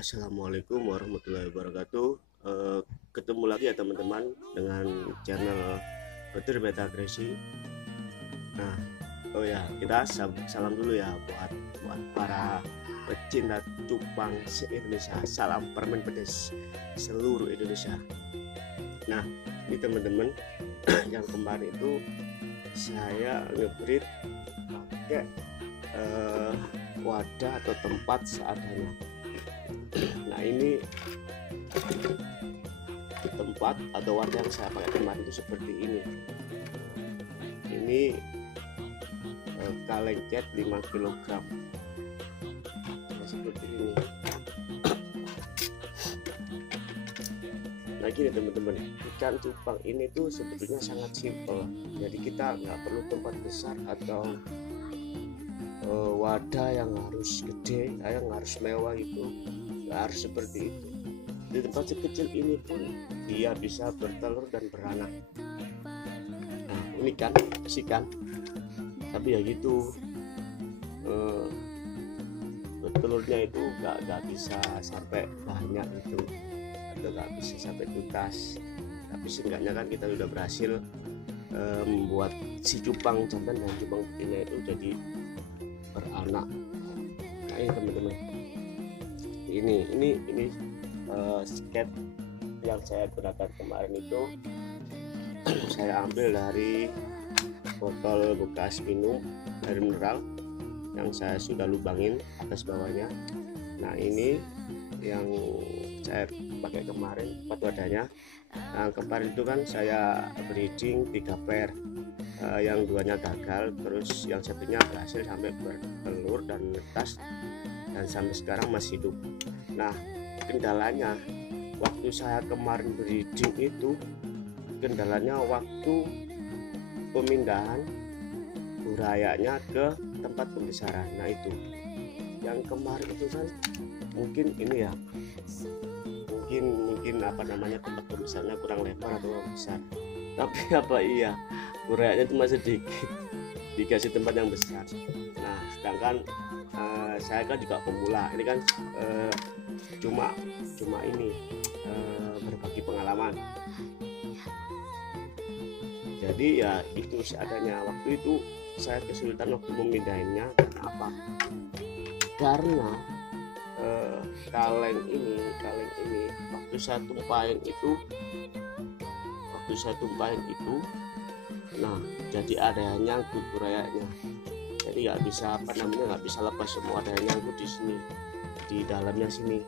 Assalamualaikum warahmatullahi wabarakatuh. Ketemu lagi ya teman-teman dengan channel Petir Beta Agresi. Nah, oh ya, kita salam dulu ya buat para pecinta cupang se-Indonesia. Salam permen pedas seluruh Indonesia. Nah, ini teman-teman yang kemarin itu saya ngebreed pakai wadah atau tempat seadanya. Nah, ini tempat atau wadah yang saya pakai kemarin itu seperti ini. Ini kaleng cat 5 kg. Nah, seperti ini. Nah, gini teman-teman, ikan cupang ini tuh sebetulnya sangat simpel. Jadi kita nggak perlu tempat besar atau wadah yang harus gede, yang harus mewah gitu. Nggak harus seperti itu. Di tempat sekecil ini pun dia bisa bertelur dan beranak. Nah, ini kan kan, tapi ya gitu, bertelurnya itu nggak bisa sampai banyak itu, atau nggak bisa sampai tuntas. Tapi seenggaknya kan kita sudah berhasil membuat si cupang jantan dan cupang betina itu jadi beranak. Nah, ini teman-teman, ini sket yang saya gunakan kemarin itu saya ambil dari botol bekas minum air mineral yang saya sudah lubangin atas bawahnya. Nah, ini yang saya pakai kemarin buat wadahnya. Nah, kemarin itu kan saya breeding 3 pair, yang duanya gagal, terus yang satunya berhasil sampai bertelur dan netas dan sampai sekarang masih hidup. Nah, kendalanya waktu saya kemarin breeding itu, kendalanya waktu pemindahan burayanya ke tempat pembesaran. Nah, itu yang kemarin itu kan mungkin ini ya, mungkin apa namanya, tempat pembesarannya kurang lebar atau besar, tapi apa iya, burayanya cuma sedikit, dikasih tempat yang besar. Nah, sedangkan saya kan juga pemula, ini kan cuma ini berbagi pengalaman. Jadi ya itu seadanya. Waktu itu saya kesulitan waktu memindahinnya. Kenapa? Karena kaleng ini waktu saya tumpahin itu, nah jadi ada yang nyangkut burayanya. Jadi nggak bisa nggak bisa lepas semua, ada yang nyangkut di sini, di dalamnya sini.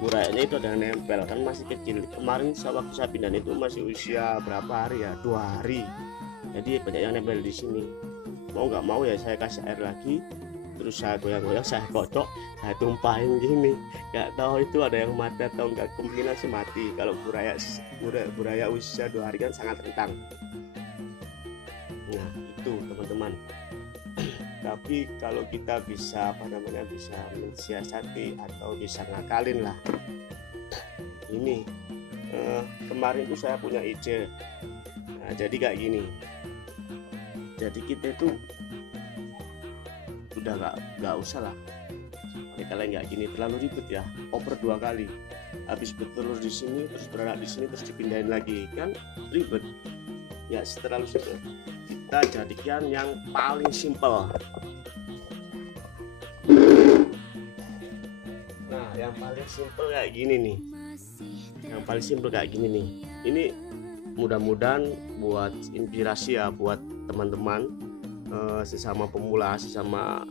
Burayanya itu ada yang nempel, kan masih kecil. Kemarin waktu saya pindahin itu masih usia berapa hari ya, 2 hari. Jadi banyak yang nempel di sini. Mau nggak mau ya saya kasih air lagi, terus saya goyang-goyang, saya kocok, saya tumpahin gini. Nggak tahu itu ada yang mati atau enggak, kemungkinan sih mati. Kalau buraya usia 2 hari kan sangat rentan. Nah, itu teman-teman. Tapi kalau kita bisa bisa mensiasati atau bisa ngakalin lah. Ini kemarin itu saya punya ide. Nah, jadi kayak gini. Jadi kita itu udah nggak usah lah. Kalian nggak gini terlalu ribet ya. Oper 2 kali. Habis bertelur di sini, terus beranak di sini, terus dipindahin lagi, kan ribet. Ya, terlalu simpel. Kita jadikan yang paling simpel. Nah, yang paling simpel kayak gini nih. Ini mudah-mudahan buat inspirasi ya buat teman-teman, sesama pemula, sesama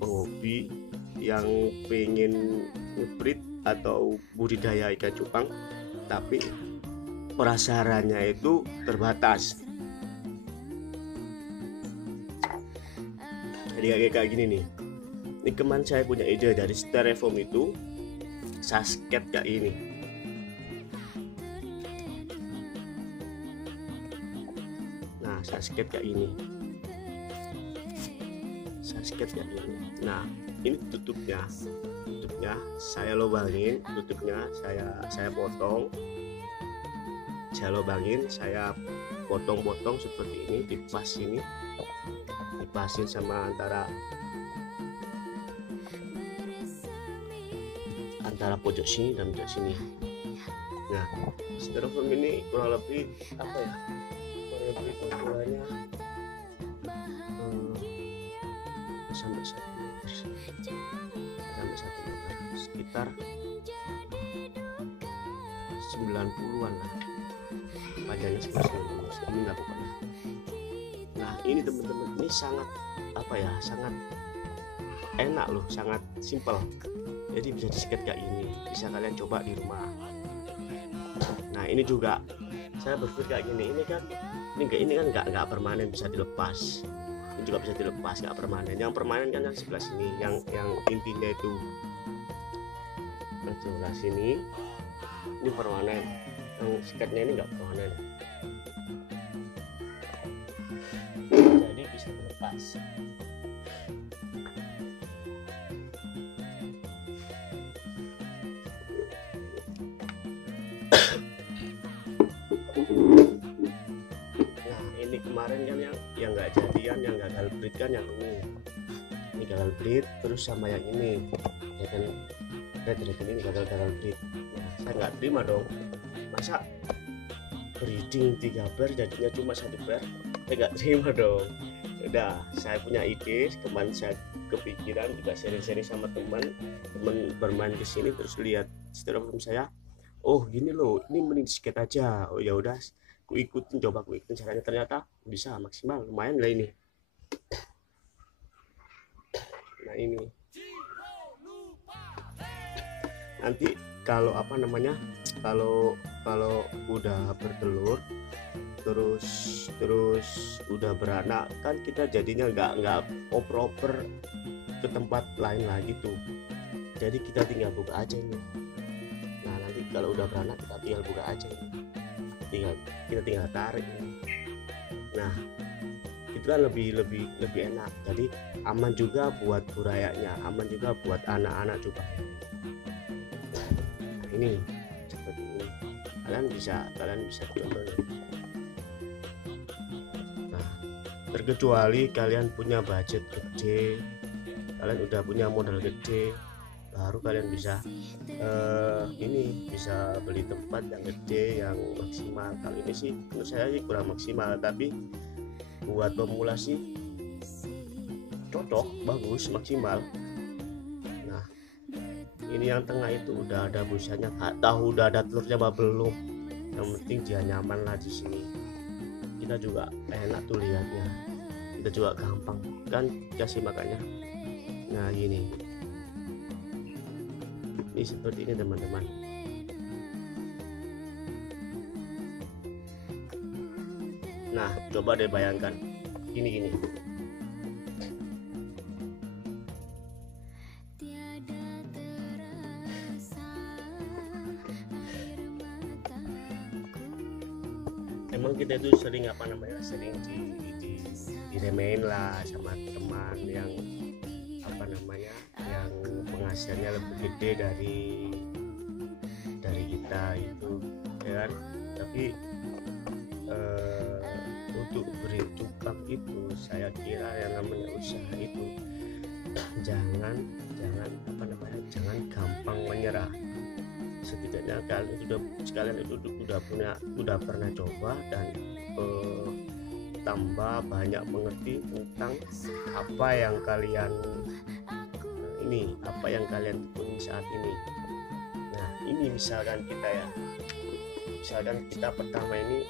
penghobi yang pengen ngebreed atau budidaya ikan cupang, tapi prasarannya itu terbatas. Jadi kayak gini nih. Ini kemarin saya punya ide dari styrofoam itu, sasket kayak ini. Nah, sasket kayak ini. Nah, ini tutupnya saya lubangin, tutupnya saya potong, saya potong-potong seperti ini, dipasin sama antara antara pojok sini dan pojok sini. Nah, styrofoam ini kurang lebih apa ya, kurang lebih ukurannya sampai 1 meter, sampai 1 meter, sekitar 90-an lah, panjangnya sekitar 90 cm lah pokoknya. Nah ini teman-teman, ini sangat apa ya, sangat enak loh, sangat simpel. Jadi bisa disikat kayak ini, bisa kalian coba di rumah. Nah ini juga saya berpikir kayak gini, ini kan nggak permanen, bisa dilepas. Ini juga bisa dilepas, nggak permanen. Yang permanen kan yang sebelah sini, yang intinya itu yang sebelah sini ini permanen, yang sikatnya ini nggak permanen, jadi bisa dilepas. Nah ini kemarin kan yang nggak jadian, yang gagal breed kan yang ini gagal breed, terus sama yang ini ya kan, red dragon ini gagal breed. Nah, saya nggak terima dong, masa breeding 3 pair jadinya cuma 1 pair, saya nggak terima dong. Udah, saya punya ide, kemarin saya kepikiran juga sharing-sharing sama teman bermain ke sini, terus lihat styrofoam saya, oh gini loh, ini mending disikat aja. Oh ya udah, ku ikutin caranya, ternyata bisa maksimal, lumayan lah ini. Nah ini nanti kalau apa namanya, kalau udah bertelur terus udah beranak kan, kita jadinya nggak oper ke tempat lain lagi tuh, jadi kita tinggal buka aja ini. Nah nanti kalau udah beranak kita tinggal buka aja ini, kita tinggal tarik ini. Nah itu kan lebih enak, jadi aman juga buat burayanya, aman juga buat anak-anak juga. Ini seperti ini, kalian bisa coba. Nah terkecuali kalian punya budget gede, kalian udah punya modal gede, baru kalian bisa ini bisa beli tempat yang gede, yang maksimal. Kali ini sih menurut saya sih kurang maksimal, tapi buat pemula sih cocok, bagus, maksimal. Nah ini yang tengah itu udah ada busanya, nggak tahu udah ada telurnya apa belum, yang penting dia nyaman lah di sini. Kita juga enak tuh lihatnya, kita juga gampang kan kasih makannya. Nah ini seperti ini teman-teman. Nah coba deh bayangkan gini. Emang kita itu sering diremehin lah sama teman yang yang penghasilannya lebih gede dari kita itu, ya kan. Tapi untuk berhidup itu saya kira yang namanya usaha itu jangan gampang menyerah. Setidaknya kalian itu udah pernah coba dan tambah banyak mengerti tentang apa yang kalian tekuni saat ini. Nah ini misalkan kita pertama ini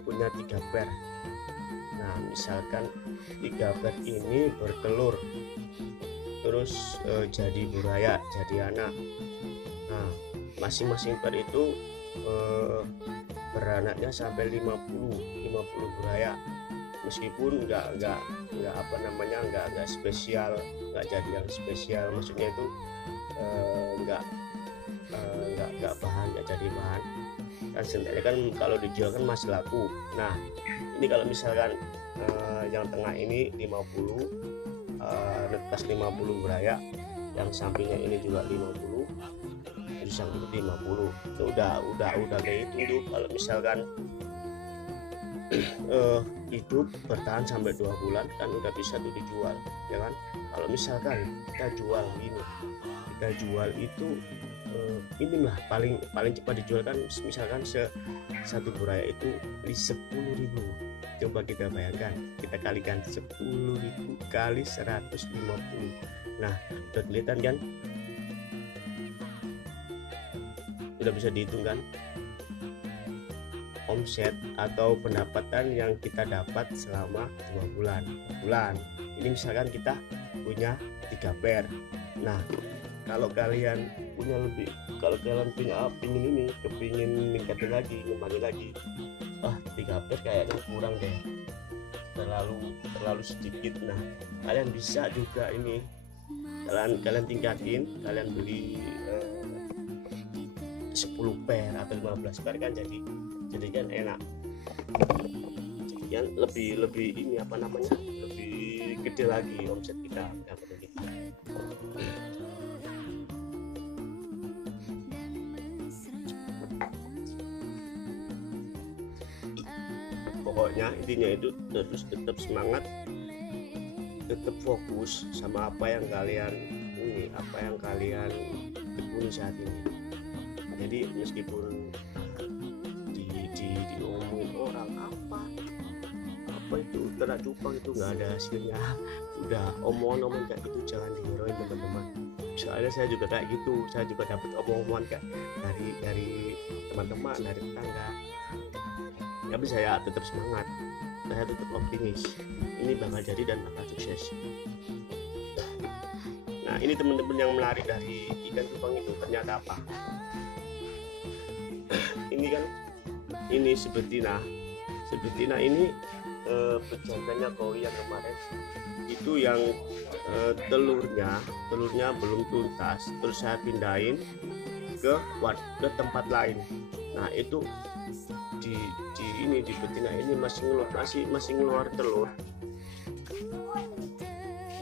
punya 3 pair. Nah misalkan 3 pair ini bertelur, terus jadi buraya, jadi anak. Nah masing-masing pair itu beranaknya sampai 50 buraya, meskipun nggak spesial, nggak jadi yang spesial, maksudnya itu nggak jadi bahan kan, sebenarnya kan kalau dijual kan masih laku. Nah ini kalau misalkan yang tengah ini 50, netas 50 buraya, yang sampingnya ini juga 50, terus yang ini 50. Itu udah kayak itu tuh. Kalau misalkan hidup bertahan sampai 2 bulan kan udah bisa tuh dijual, ya kan. Kalau misalkan kita jual itu ini lah paling cepat dijual kan, misalkan satu buraya itu 10.000. Coba kita bayangkan, kita kalikan 10.000 kali 150. Nah, udah kelihatan kan, udah bisa dihitung kan omset atau pendapatan yang kita dapat selama 2 bulan. Ini misalkan kita punya 3 pair. Nah, kalau kalian punya lebih, kalau kalian punya kepingin ningkatin lagi, ngembangin lagi, 3 pair kayaknya kurang deh, terlalu sedikit. Nah, kalian bisa juga ini, kalian tingkatin, kalian beli 10 pair atau 15 pair kan, jadi kan enak, jadi kan lebih ini apa namanya, lebih gede lagi omset kita, pendapatan kita. Pokoknya intinya itu terus tetap semangat, tetap fokus sama apa yang kalian tekuni saat ini. Jadi meskipun diomongin orang apa itu kena cupang itu nggak ada hasilnya, udah omongan kayak gitu jangan dihirauin teman-teman. Soalnya saya juga kayak gitu, saya juga dapat omongan kayak dari teman-teman, dari tetangga. Tapi saya tetap semangat, saya tetap optimis, ini bakal jadi dan bakal sukses. Nah, ini teman-teman yang menarik dari ikan cupang itu ternyata apa? Ini kan, ini sebetina ini pejantannya koi yang kemarin itu yang telurnya belum tuntas, terus saya pindahin ke tempat lain. Nah, itu di betina ini masih ngeluar telur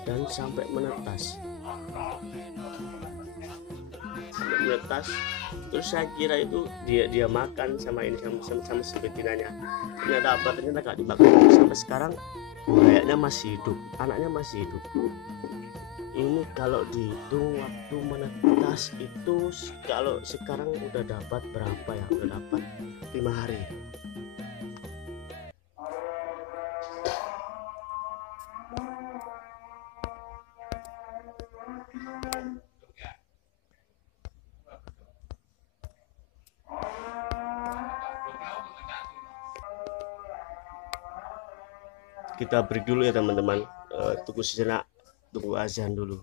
dan sampai menetas. Terus saya kira itu dia makan sama si betinanya. Ternyata gak dimakan. Sampai sekarang kayaknya masih hidup, anaknya masih hidup. Ini kalau dihitung waktu menetas itu, kalau sekarang udah dapat berapa ya? Udah dapat 5 hari. Kita break dulu ya teman-teman, tunggu sejenak, tunggu azan dulu.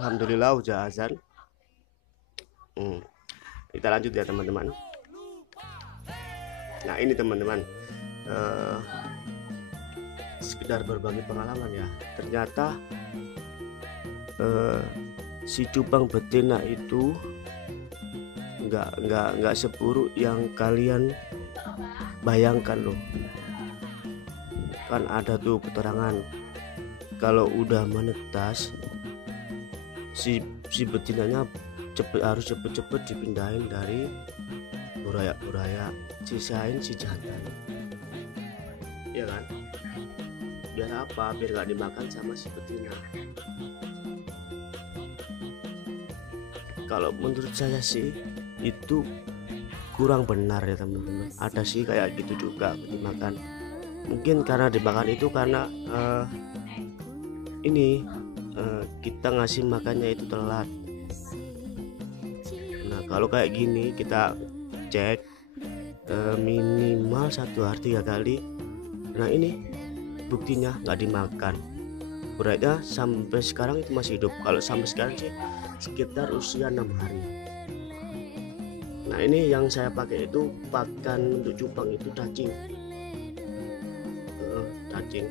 Alhamdulillah udah azan. Kita lanjut ya teman-teman. Nah, ini teman-teman, sekedar berbagi pengalaman ya. Ternyata si cupang betina itu nggak seburuk yang kalian bayangkan loh. Kan ada tuh keterangan kalau udah menetas si betinanya harus cepet-cepet dipindahin dari buraya, sisain si jantan, ya kan? Biar apa? Biar nggak dimakan sama si betina. Kalau menurut saya sih itu kurang benar ya teman-teman. Ada sih kayak gitu juga dimakan. Mungkin karena dimakan itu karena ini kita ngasih makannya itu telat. Nah kalau kayak gini kita cek minimal 1 hari 3 kali. Nah ini buktinya nggak dimakan, burainya sampai sekarang itu masih hidup. Kalau sampai sekarang sih sekitar usia 6 hari. Nah ini yang saya pakai itu pakan untuk cupang itu cacing. Cacing,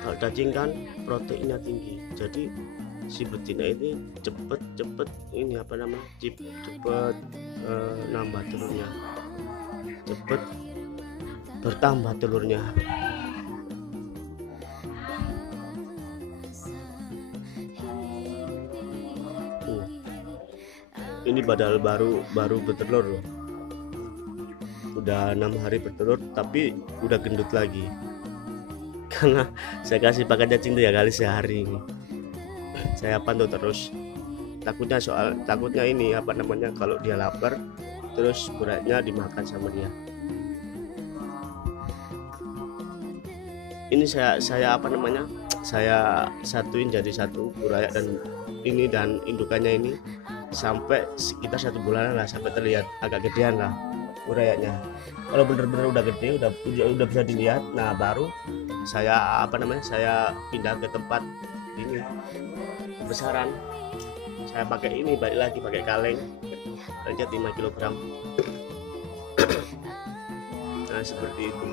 kalau cacing kan proteinnya tinggi, jadi si betina ini cepet ini apa namanya, cepet nambah telurnya, cepet bertambah telurnya. Ini padahal baru bertelur loh, udah 6 hari bertelur tapi udah gendut lagi karena saya kasih pakan cacing 3 kali sehari. Saya pantau terus, takutnya ini apa namanya, kalau dia lapar terus burainya dimakan sama dia. Ini saya apa namanya, saya satuin jadi satu burayak dan indukannya ini sampai sekitar 1 bulan lah, sampai terlihat agak gedean lah burayaknya. Kalau bener-bener udah gede, udah bisa dilihat, nah baru saya apa namanya, saya pindah ke tempat ini besaran. Saya pakai ini, balik lagi pakai kaleng lanjut 5 kg. Nah seperti itu.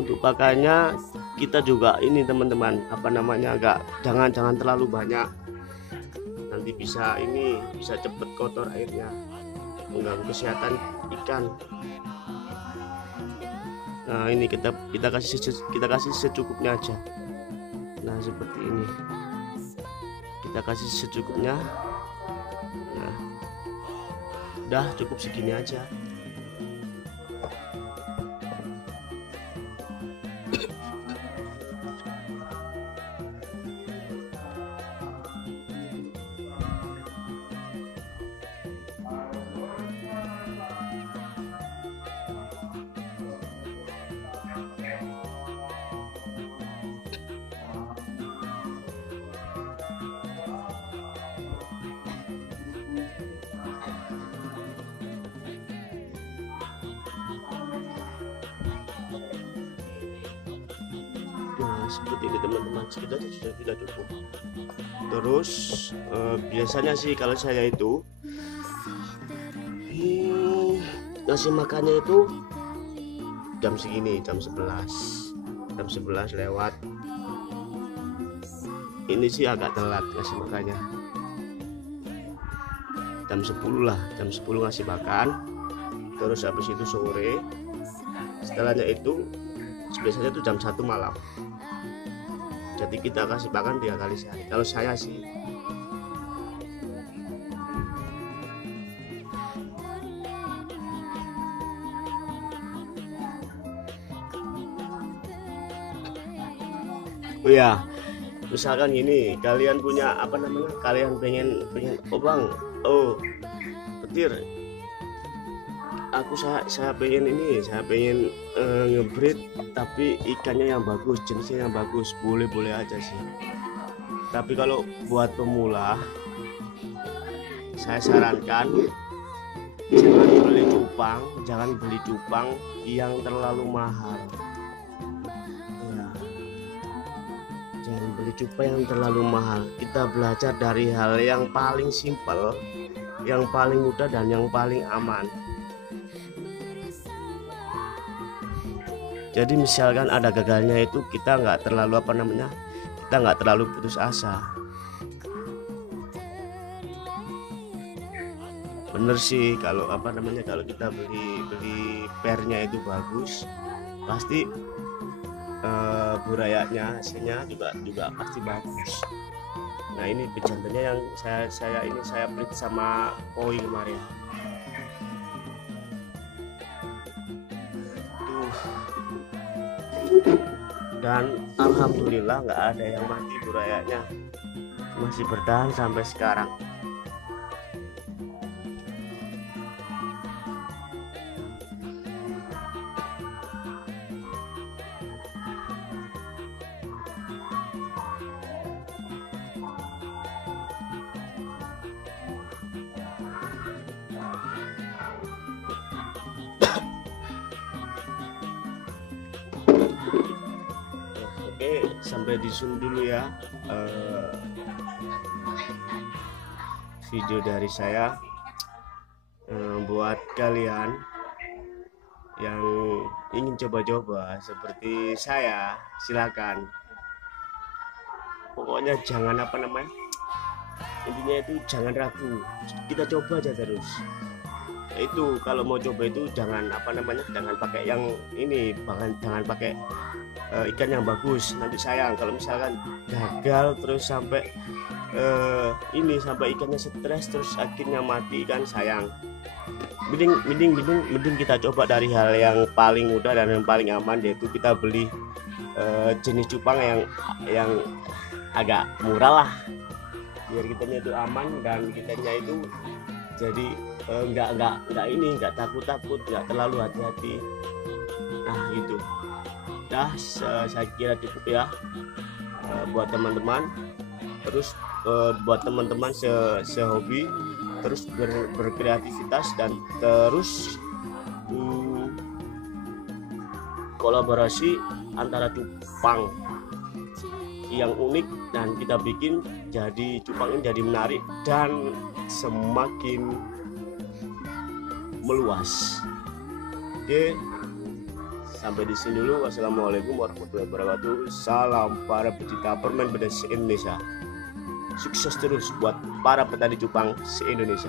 Untuk pakannya kita juga ini teman-teman, apa namanya, jangan terlalu banyak, nanti bisa cepet kotor airnya, mengganggu kesehatan ikan. Nah ini kita kasih secukupnya aja. Nah seperti ini, kita kasih secukupnya. Nah udah cukup segini aja. Seperti ini teman-teman, sekitar sudah cukup. Terus biasanya sih kalau saya itu ngasih makannya itu jam segini, jam 11 lewat. Ini sih agak telat ngasih makannya, jam 10 lah, jam 10 ngasih makan. Terus habis itu sore, setelahnya itu biasanya itu jam 1 malam. Jadi kita kasih makan 3 kali sehari kalau saya sih. Oh ya, misalkan gini, kalian punya apa namanya, kalian pengen oh bang, oh petir, saya pengen ngebreed tapi ikannya yang bagus, jenisnya yang bagus, boleh aja sih. Tapi kalau buat pemula, saya sarankan jangan beli cupang yang terlalu mahal ya. Jangan beli cupang yang terlalu mahal. Kita belajar dari hal yang paling simpel, yang paling mudah dan yang paling aman. Jadi misalkan ada gagalnya itu kita nggak terlalu putus asa. Bener sih, kalau kalau kita beli pairnya itu bagus, pasti burayaknya hasilnya juga pasti bagus. Nah ini pejantannya yang saya beli sama koi kemarin. dan alhamdulillah nggak ada yang mati burayanya, masih bertahan sampai sekarang. Oke, sampai di sini dulu ya video dari saya. Buat kalian yang ingin coba-coba seperti saya, silakan. Pokoknya jangan intinya itu jangan ragu, kita coba aja terus. Itu kalau mau coba itu jangan jangan pakai yang ini, jangan pakai ikan yang bagus, nanti sayang kalau misalkan gagal terus sampai sampai ikannya stres terus akhirnya mati, kan sayang. Mending kita coba dari hal yang paling mudah dan yang paling aman, yaitu kita beli jenis cupang yang agak murah lah, biar kitanya itu aman dan kitanya itu jadi nggak takut, nggak terlalu hati-hati. Nah gitu. Nah, saya kira cukup ya buat teman-teman. Terus buat teman-teman sehobi terus berkreativitas dan terus kolaborasi antara cupang yang unik dan kita bikin jadi cupang ini jadi menarik dan semakin meluas. Oke. Sampai di sini dulu. Wassalamualaikum warahmatullahi wabarakatuh. Salam para pecinta permen pedas se-Indonesia. Sukses terus buat para petani cupang se-Indonesia.